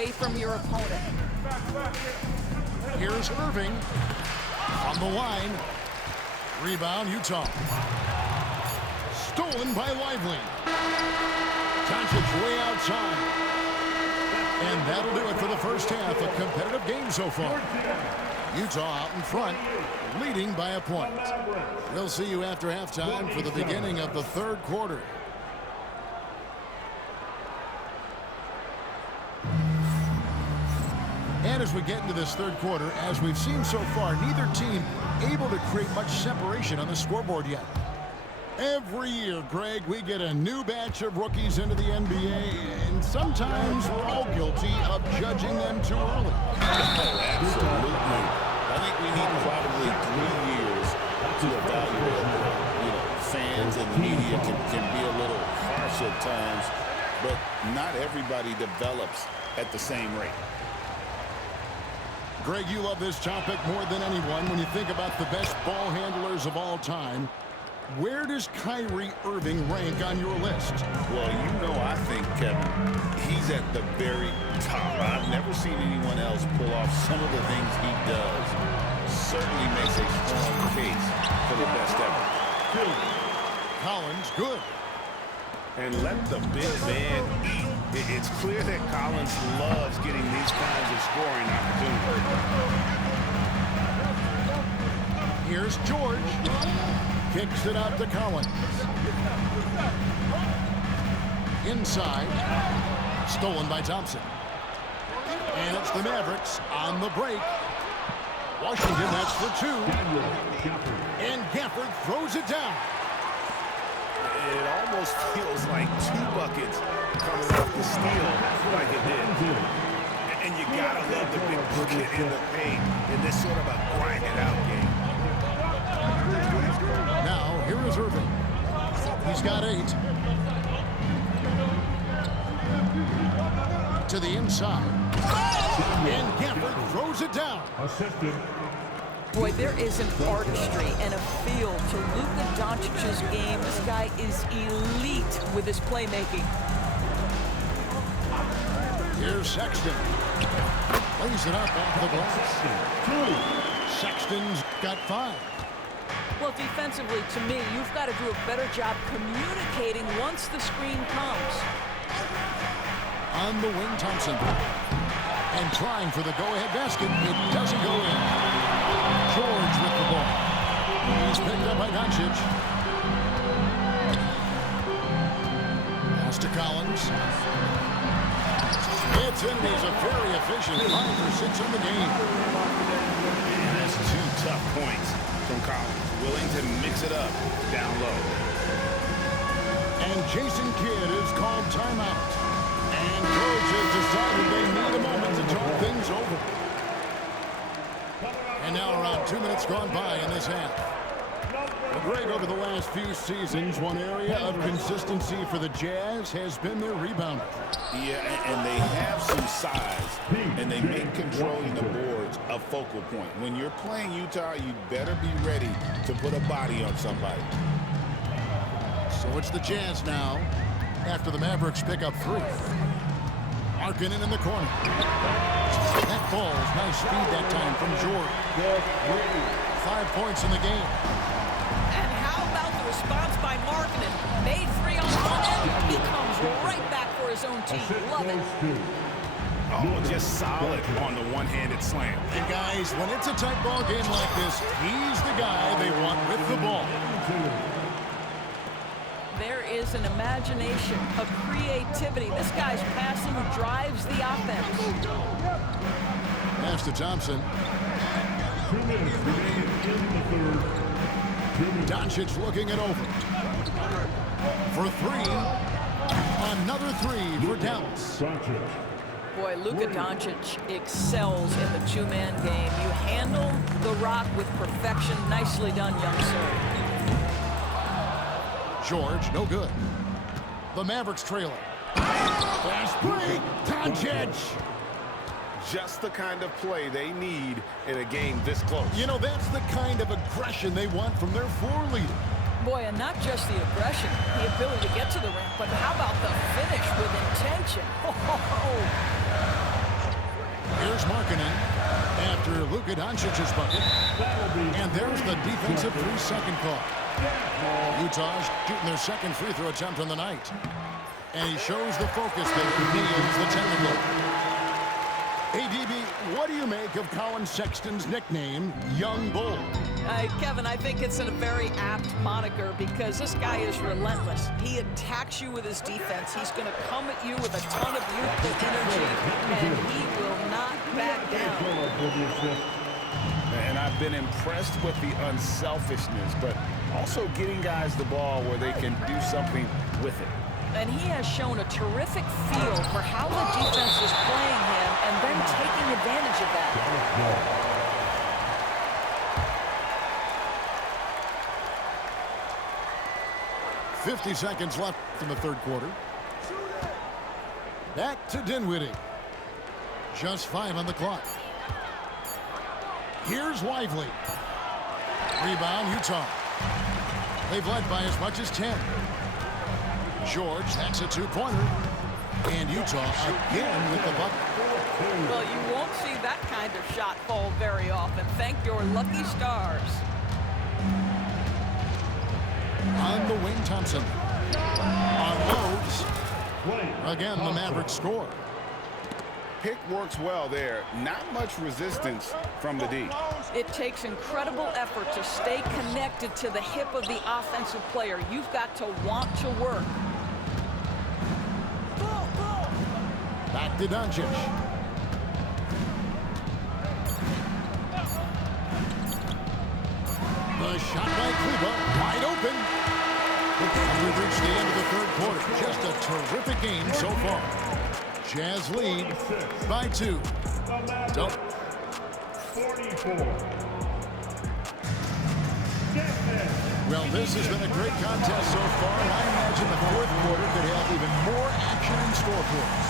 away from your opponent. Here's Irving on the line. Rebound, Utah. Stolen by Lively. Doncic way outside. And that'll do it for the first half. A competitive game so far. Utah out in front, leading by a point. We'll see you after halftime for the beginning of the third quarter. And as we get into this third quarter, as we've seen so far, neither team able to create much separation on the scoreboard yet. Every year, Greg, we get a new batch of rookies into the NBA, and sometimes we're all guilty of judging them too early. Oh, absolutely. I think we need probably 3 years to evaluate. Fans and media can be a little harsh at times, but not everybody develops at the same rate. Greg, you love this topic more than anyone. When you think about the best ball handlers of all time, where does Kyrie Irving rank on your list? Well, I think, Kevin, he's at the very top. I've never seen anyone else pull off some of the things he does. Certainly makes a strong case for the best ever. Collins, good. And let the big man eat. It's clear that Collins loves getting these kinds of scoring opportunities. Here's George. Kicks it out to Collins. Inside. Stolen by Thompson. And it's the Mavericks on the break. Washington, that's for 2. And Gafford throws it down. It almost feels like 2 buckets coming off the steal like it did. And you gotta love the big bucket in the paint in this sort of a grind-it-out game. Now, here is Irving. He's got 8. To the inside. And Gafford throws it down. Boy, there is an artistry and a feel to Luka Doncic's game. This guy is elite with his playmaking. Here's Sexton. Lays it up off the glass. Sexton's got 5. Well, defensively, to me, you've got to do a better job communicating once the screen comes. On the wing, Thompson. And trying for the go-ahead basket. It doesn't go in. George with the ball. He's picked up by Doncic. Pass to Collins. It's in. He's a very efficient 5 for 6 in the game. And that's 2 tough points from Collins. Willing to mix it up down low. And Jason Kidd is called timeout. And coach has decided they need a moment to talk things over. And now around 2 minutes gone by in this half. Well, Greg, over the last few seasons, one area of consistency for the Jazz has been their rebounding. Yeah, and they have some size, and they make controlling the boards a focal point. When you're playing Utah, you better be ready to put a body on somebody. So it's the Jazz now, after the Mavericks pick up 3. Markkanen in the corner. That falls. Nice speed that time from George. 5 points in the game. And how about the response by Markkanen? Made 3 on one end. He comes right back for his own team. Love it. Oh, just solid on the one-handed slam. And guys, when it's a tight ball game like this, he's the guy they want with the ball. There is an imagination, a creativity. This guy's passing drives the offense. Pass to Thompson. 2 minutes remaining in the third. Doncic looking it over. For 3. Another 3 for Dallas. Boy, Luka Doncic excels in the 2-man game. You handle the rock with perfection. Nicely done, young sir. George, no good. The Mavericks trailing. Fast break. Doncic. Just the kind of play they need in a game this close. That's the kind of aggression they want from their floor leader. Boy, and not just the aggression, the ability to get to the rim, but how about the finish with intention? Here's Markkanen after Luka Doncic's bucket. And there's the defensive 3-second call. Utah's shooting their second free throw attempt on the night. And he shows the focus there. He is the technical. Hey, DB, what do you make of Colin Sexton's nickname, Young Bull? Kevin, I think it's a very apt moniker because this guy is relentless. He attacks you with his defense. He's going to come at you with a ton of youthful energy, and he will not back down. And I've been impressed with the unselfishness, but also getting guys the ball where they can do something with it. And he has shown a terrific feel for how the defense is playing him and then taking advantage of that. 50 seconds left in the third quarter. Back to Dinwiddie. Just 5 on the clock. Here's Lively. Rebound, Utah. They've led by as much as 10. George, that's a two-pointer. And Utah again with the bucket. Well, you won't see that kind of shot fall very often. Thank your lucky stars. On the wing, Thompson. Unloads. Again, the Mavericks score. Pick works well there. Not much resistance from the D. It takes incredible effort to stay connected to the hip of the offensive player. You've got to want to work. Back to Doncic. The shot by Kleber, wide open. We've reached the end of the third quarter. Just a terrific game so far. Jazz lead by 2. Don't. 44. Well, this has been a great contest so far, and I imagine the fourth quarter could have even more action in store for us.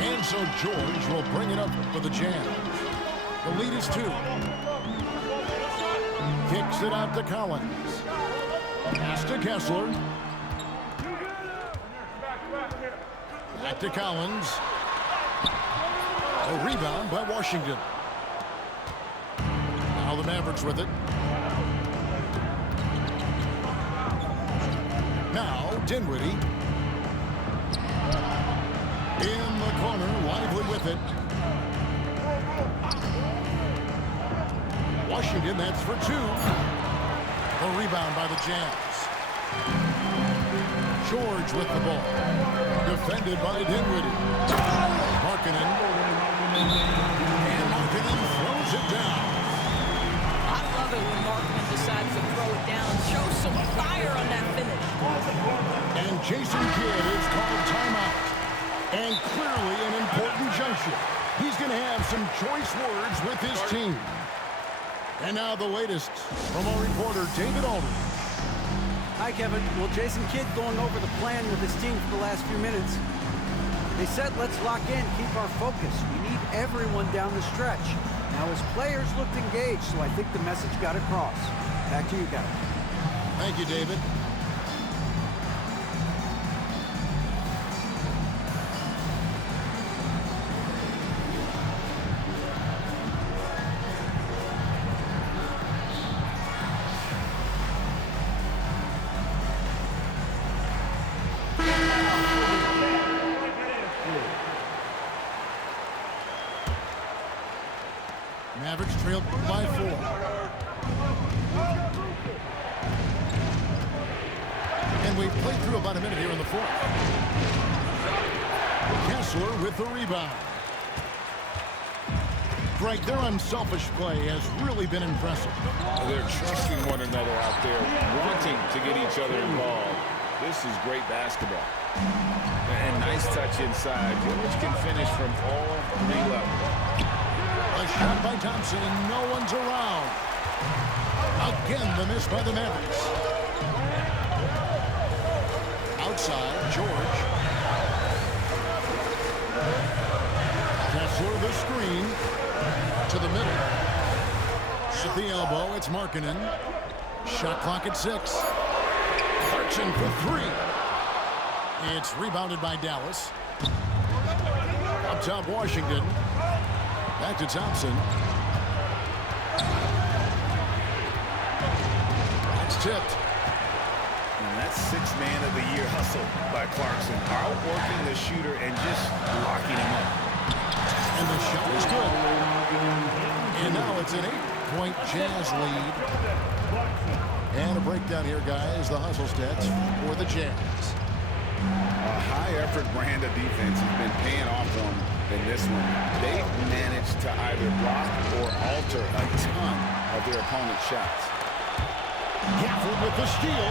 And so George will bring it up for the Jazz. The lead is 2. Kicks it out to Collins. Pass to Kessler. Back to Collins. A rebound by Washington. Now the Mavericks with it. Now Dinwiddie. In the corner, Lively with it. Washington, that's for 2. A rebound by the Jazz. George with the ball. Defended by Dinwiddie. Markkanen. And Markkanen throws it down. I love it when Markkanen decides to throw it down. Show some fire on that finish. And Jason Kidd is called timeout. And clearly an important juncture. He's going to have some choice words with his team. And now the latest from our reporter, David Aldridge. Hi, Kevin. Well, Jason Kidd going over the plan with his team for the last few minutes. They said, let's lock in, keep our focus. We need everyone down the stretch. Now, his players looked engaged, so I think the message got across. Back to you guys. Thank you, David. Mavericks trailed by 4. And we've played through about a minute here in the fourth. Kessler with the rebound. Greg, their unselfish play has really been impressive. They're trusting one another out there, wanting to get each other involved. This is great basketball. And nice touch inside. George can finish from all 3 levels. A shot by Thompson, and no one's around. Again, the miss by the Mavericks. Outside, George. Kessler the screen. To the middle. At the elbow, it's Markkanen. Shot clock at 6. Clarkson for 3. It's rebounded by Dallas. Up top, Washington. Back to Thompson. That's tipped. And that's sixth man of the year hustle by Clarkson. Outworking the shooter and just locking him up. And the shot is good. And now it's an 8-point Jazz lead. And a breakdown here, guys. The hustle stats for the Jazz. A high-effort brand of defense has been paying off for them in this one. They've managed to either block or alter a ton of their opponent's shots. Gafford with the steal.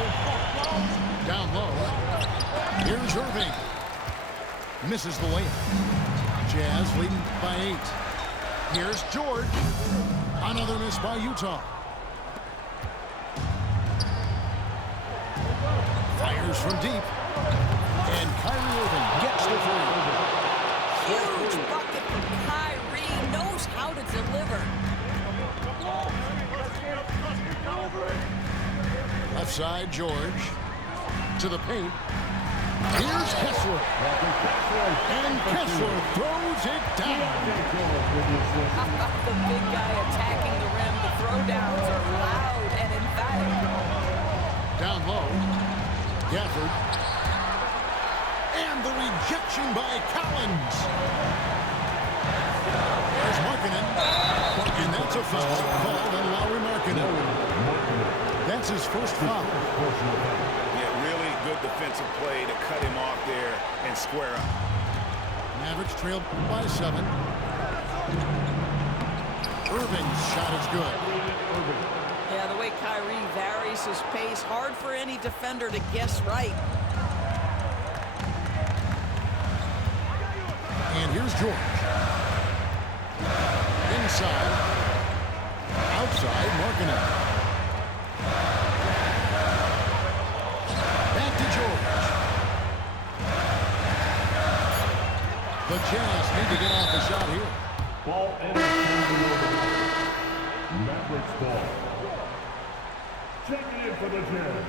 Down low. Here's Irving. Misses the layup. Jazz leading by 8. Here's George. Another miss by Utah. Fires from deep. And Kyrie Irving gets the three. Huge bucket from Kyrie. Knows how to deliver. Left side, George. To the paint. Here's Kessler. And Kessler throws it down. The big guy attacking the rim. The throwdowns are loud and emphatic. Down low. Gafford. And the rejection by Collins. There's Markkanen. And that's a foul called on Lauri Markkanen. That's his first foul. Yeah, really good defensive play to cut him off there and square up. Mavericks trail by 7. Irving's shot is good. Yeah, the way Kyrie varies his pace, hard for any defender to guess right. And here's George. Inside. Outside, Markkanen. Back to George. The Jazz need to get off the shot here. Ball enters Mavericks ball. Checking in for the Jazz.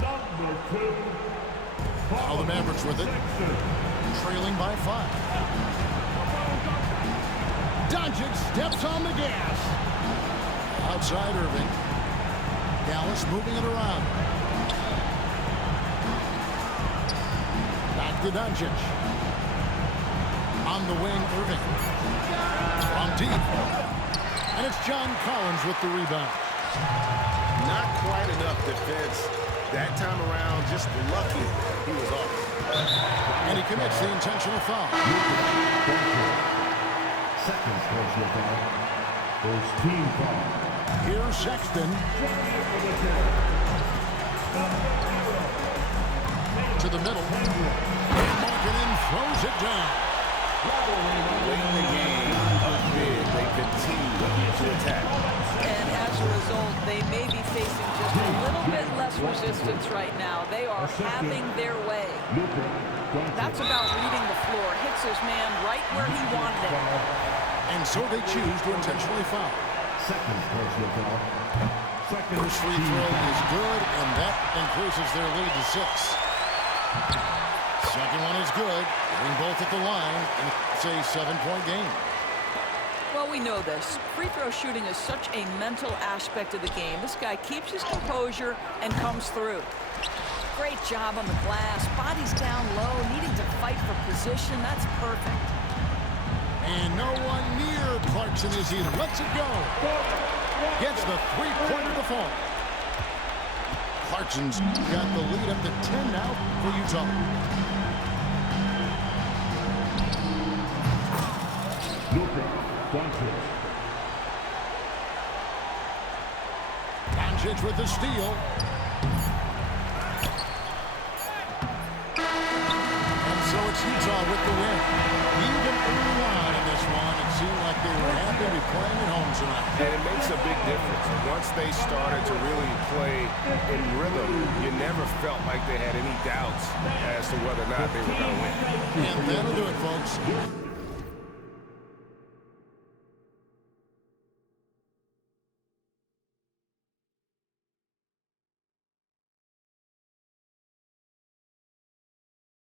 Number 2. Now the Mavericks with it. Trailing by 5. Doncic steps on the gas. Outside Irving. Dallas moving it around. Back to Doncic. On the wing, Irving. From deep. And it's John Collins with the rebound. Not quite enough defense that time around. Just lucky he was off. And he commits the intentional foul. Second personal foul. First team foul. Here's Sexton. To the middle. Markkanen throws it down. Late in the game, up big, they continue to attack. And as a result, they may be facing just a little bit less resistance right now. They are having their way. That's about reading the floor. Hits his man right where he wanted it. And so they choose to intentionally foul. Second personal foul. First free throw is good, and that increases their lead to 6. Second one is good. Getting both at the line, and it's a 7-point game. Well, we know this. Free throw shooting is such a mental aspect of the game. This guy keeps his composure and comes through. Great job on the glass. Body's down low, needing to fight for position. That's perfect. And no one near Clarkson as he lets it go. Gets the three-pointer to fall. Clarkson's got the lead up to 10 now for Utah. Luka Doncic. Doncic with the steal. And so it's Utah with the win. Even early on in this one, it seemed like they were happy to be playing at home tonight. And it makes a big difference. Once they started to really play in rhythm, you never felt like they had any doubts as to whether or not they were going to win. And that'll do it, folks.